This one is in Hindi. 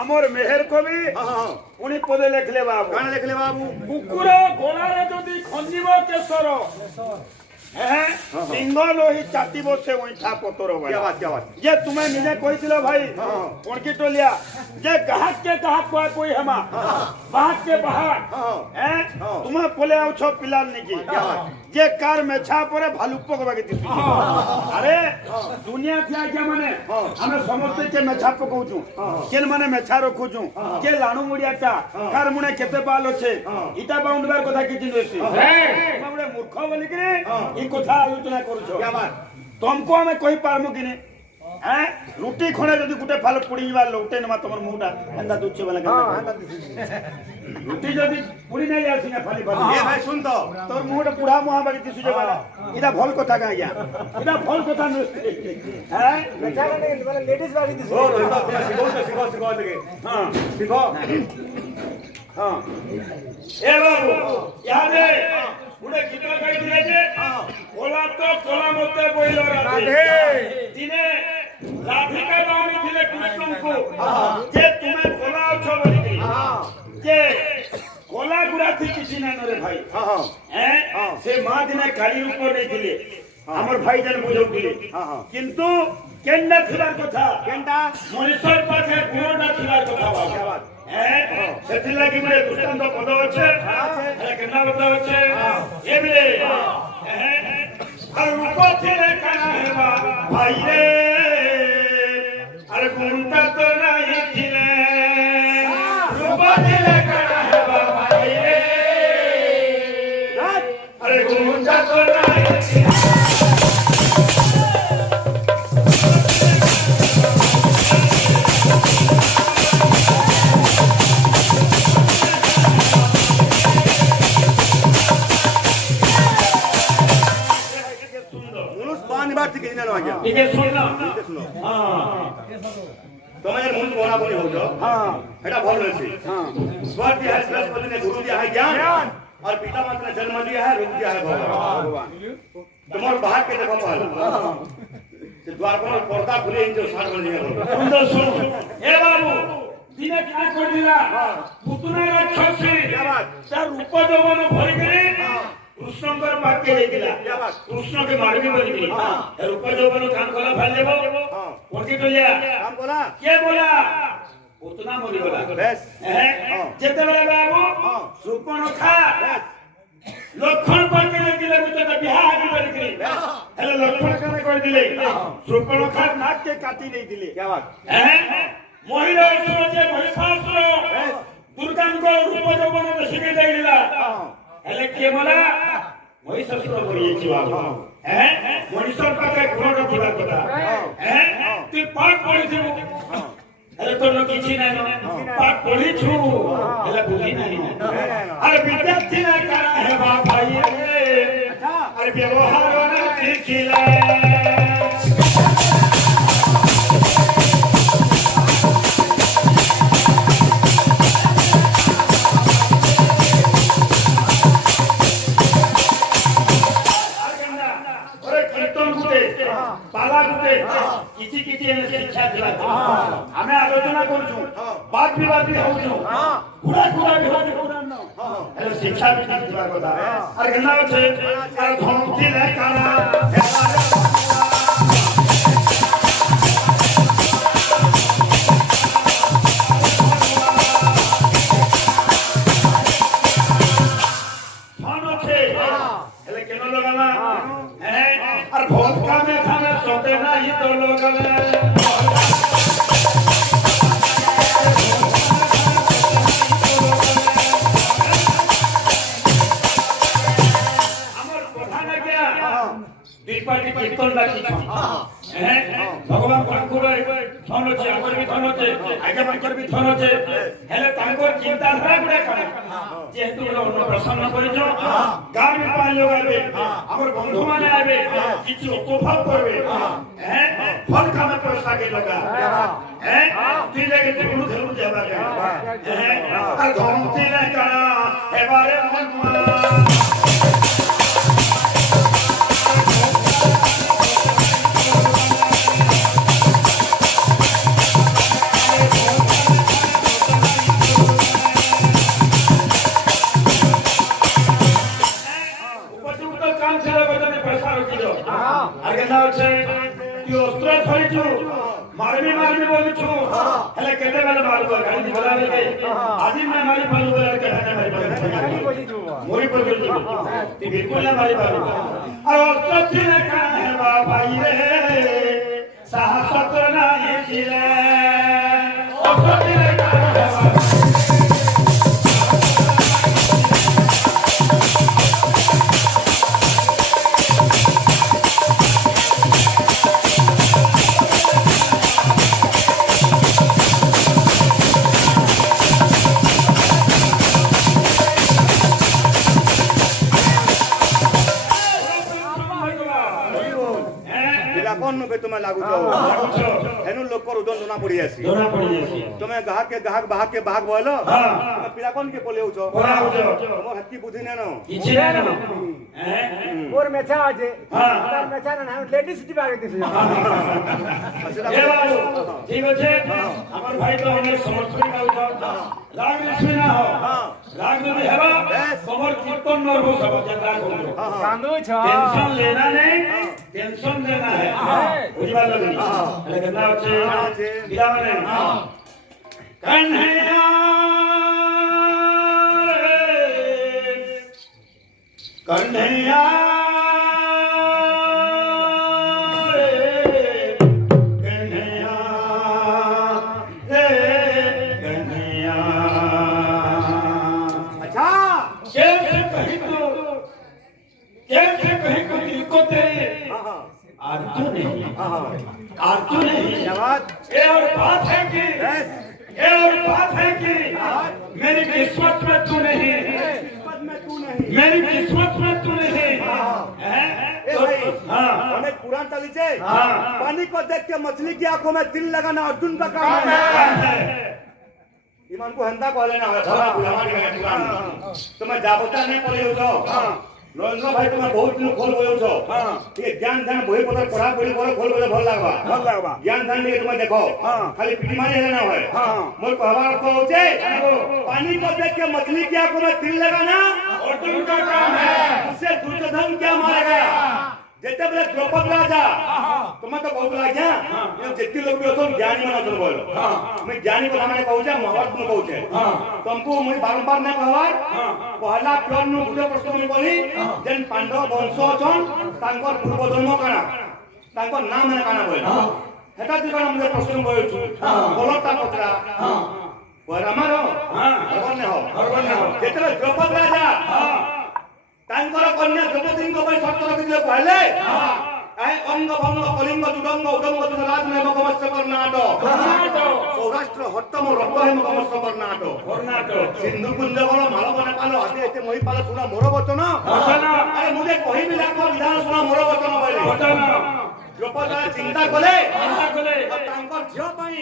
आमर मेहर कवि पुणी पदे लेखले बाबू काना लेखले बाबू कुकुर गोलारे जदि खंजीव केशर सिंह लोही चाटिब से ओइठा पतर क्या बात ये तुम्हें निजे कहिथिलो भाई कोणकी टोलिया जे गाहक के गाहक कोई हमा बाहक के बाहक तुम्हें बोले आउ छो पिलाल निकी जे कार मेछा परे भालुपक बागे दिसु अरे दुनिया थिया क्या माने हमें समस्त के मेछा पकोचू केन माने मेछा रखुचू के लाणु मुड़ियाटा कार मुने केते बाल अछि इटा बाउंडबार कथा किछि नछि तुम बडे मूर्ख बोली के ई कथा आलोचना करूछो क्या बात तुमको हमें कहि पारमु किने हैं रोटी खणे जदी गुटे फाल पुड़ी जीवा लौटे नमा तमर मुंडा एंदा दुचे वाला रोटी जदी पुड़ी नै आसी ना फाली फाली ए भाई सुन तो तोर मुंडा पुड़ा मुहा बाकी दिसु जे वाला इदा भल कथा का या इदा भल कथा न हैं बेचारा ने वाला लेडीज वाली दिसु ओ रोहित सिखो लगे हां सिखो हां ए बाबू याद है गुडे गीत गाई दिले जे कोला तो कोला मते बोइलो राधे दिने राधिका बाणी थिले कृष्ण को जे तुम्हें कोला छो बोली जे कोला गुड़ा थी किसी ना रे भाई हैं से मां दिने काली रूप नै थिले हमर भाई जन बुझौतिले किंतु केन्ना थिलार कथा केनटा मनुष्य पाछे गुणटा थिलार कथा बाबा सेथि लागि मरे दुष्टांत पद अछि अरे केना पद अछि ए बिले अरे रूप थिले काना हेबा भाई रे अरे गुणटा तो नाही थिले रूप थिले काना हेबा भाई रे अरे गुणटा तो नाही थिले ठीक सुनो हां तुम्हें मुंह बोला बोली हो जो हां एटा भल अछि हां स्वर दिया है बृहस्पति ने गुरु दिया है ज्ञान और पिता माता ने जन्म दिया है रूप दिया है भगवान तुम्हारे बाहर के देखो पहले से द्वार पर पर्दा खुले जो साथ बन गया सुंदर सुन ए बाबू दिने क्या कर दिला पुतना राक्षसी क्या बात तार रूप जवन भरी करे कृष्णकर वाक्य देला क्या बात कृष्ण के मारबी बोली रूप जवन काम कला फाल देबो कोठी टोलिया काम बोला के बोला पुतना बोली बोला बस जेते बेला बाबू सुपण खा लक्षण पर के दिले तो बिहार की बोली करे हेले लक्षण करे कर दिले सुपण खा नाक के काटी नहीं दिले क्या बात महिला सुरजे महिषासुर दुर्गान को रूप जवन दशिके देला हेले के बोला महिषासुर बोली छी बाबू मनुष्य पाके गुण दिबा कथा तू पाठ पढ़ी छु हेले तो न किछि नै पाठ पढ़ी छु हेले बुझी नै अरे विद्यार्थी ना करा है बा भाई अरे व्यवहार न सिखिला शिक्षा दिला हमें आलोचना करू बात विवाद भी हो पूरा पूरा विवाद पुराण अरे शिक्षा भी दिला कथा अरे केना छै अरे धमती ले काना थानो छै हेले केना लगाना अरे भोज का में खाना सोते ना ही तो लगाना कीर्तन बाकी भगवान ठाकुर थन अच्छे आगर भी थन अच्छे आगे मानकर भी थन अच्छे हेले तांकर चिंताधारा गुडा करा जेहेतु अन्न प्रसन्न करिजो गाम में पाल लोग आबे हमर बंधु माने आबे किछि उपभोग करबे फल खाना पैसा के लगा ती लगे गुरु धर्म जाबा के आ धमती ले करा एबारे मन पालू गाड़ी निकला ले आज ही मैं मारी पालू कहना मारी पालू गाड़ी बोली जो मोरी पर ती बिल्कुल ना मारी पालू और सच ने कहा है बाबाई रे साहस ना ये चिरे और सच ने कहा है तुम्हें लागू हेनु लोक ओजन जोना पड़ी आसी तुम्हें गाहक के गाहक बाहक के बाहक बोलो तुम्हें पिला कौन के बोले उछो मोर हत्ती बुद्धि ने नो किछि ने नो और मेचा आजे तार मेचा ना लेडीज सिटी बागे दिस ए बाबू ठीक আছে আমার ভাই তো অনেক সমর্থন পাউছ রাগ লক্ষ্মী না हो राग যদি হেবা কমর কীর্তন নরব সব যাত্রা করব कांदो छ टेंशन लेना नहीं टेंशन देना है বুঝবা লাগনি তাহলে কেনা হচ্ছে বিয়া মানে কন্হैया कन्हैया कन्हैया रे कन्हैया अच्छा कैसे कहीं तो दिल को तेरे आरज़ू नहीं क्या बात ये और बात है कि मेरी किस्मत में तू नहीं मेरी किस्मत में तू नहीं ए भाई अनेक पुराण चली छे पानी को देख के मछली की आंखों में दिल लगाना अर्जुन का काम है ईमान को हंदा कहले ना भला हमारी पुराण तुम्हें जाबता नहीं पड़े हो नरेंद्र भाई तुम्हें बहुत दिन खोल गयो छो ये ज्ञान ध्यान बही पत्र पढ़ा पढ़ी करे खोल गयो भल लागबा ज्ञान ध्यान लिए तुम्हें देखो खाली पिटी मारी है ना होय मोर कहवा अर्थ होचे पानी को देख के मछली की आंखों में दिल लगाना अर्जुन का काम है उससे दुर्योधन क्या मारेगा जेते बेले द्रौपद राजा तुम्हें तो बहुत लाग्या ये जेते लोग भी होतो ज्ञानी माने तो बोलो मैं ज्ञानी को माने कहू छे महाभारत में कहू छे तुमको मैं बारंबार ने कहवार पहला प्रण नु पूरे प्रश्न में बोली जेन पांडव वंश छन तांकर पूर्व जन्म काना तांकर नाम माने काना बोल हेता दिगण मुझे प्रश्न बोलु छु बोलता पत्रा पर हमारो हरवन्य हो जेते द्रौपद राजा तांकर कन्या द्रौपदी को भाई शर्त रखि दिले पहले आय अंग भंग कलिंग जुदंग उदंग राज में मकमस्य कर्नाटक सौराष्ट्र हट्टम रक्त है मकमस्य कर्नाटक सिंधु कुंज बल मालव नेपाल आदि एते मोहि पाल सुना मोर वचन अरे मुझे कहि भी लाख विधान सुना मोर वचन बोले द्रौपदी चिंता कले तांकर झियो पई